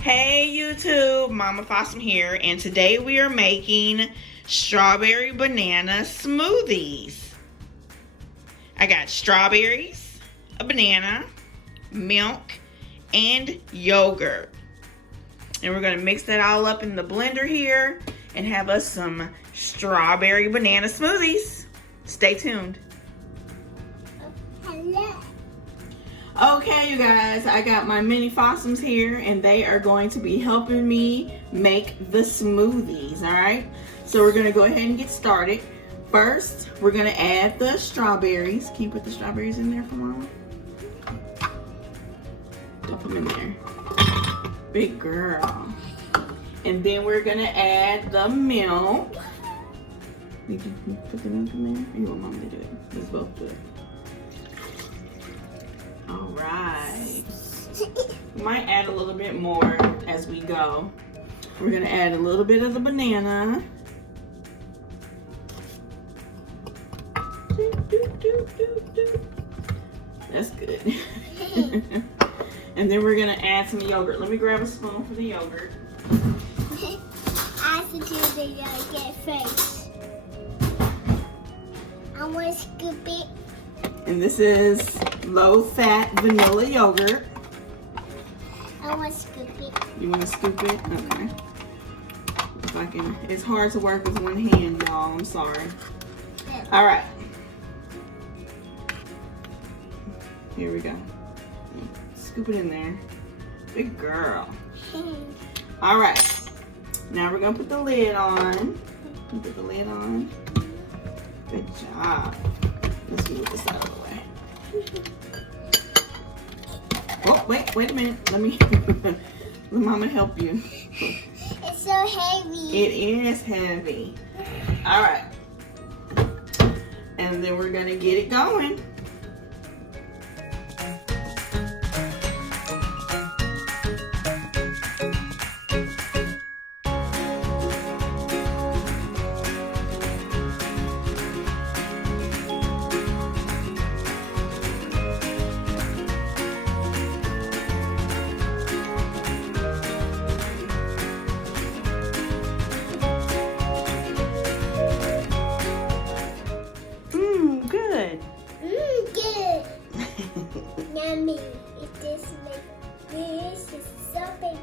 Hey YouTube, Mama Fawesome here, and today we are making strawberry banana smoothies. I got strawberries, a banana, milk, and yogurt. And we're gonna mix that all up in the blender here and have us some strawberry banana smoothies. Stay tuned. Hello. Okay, you guys, I got my mini Fawsomes here, and they are going to be helping me make the smoothies, all right? So we're gonna go ahead and get started. First, we're gonna add the strawberries. Can you put the strawberries in there for Mama? Dump them in there. Big girl. And then we're gonna add the milk. Did you put the milk in there? Or you want Mama to do it? Let's both do it. All right. We might add a little bit more as we go. We're gonna add a little bit of the banana. That's good. And then we're gonna add some yogurt. Let me grab a spoon for the yogurt. I have to do the yogurt first. I want to scoop it. And this is low-fat vanilla yogurt. I want to scoop it. You want to scoop it? Okay. If I can. It's hard to work with one hand, y'all. I'm sorry. All right. Here we go. Scoop it in there. Good girl. All right. Now we're going to put the lid on. Put the lid on. Good job. Let's move this out of the way. Oh, wait a minute. Let me, let Mama help you. It's so heavy. It is heavy. All right. And then we're gonna get it going. Good. Good. Yummy. It tastes like this. It's so baby.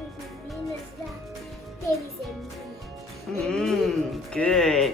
Baby say Good.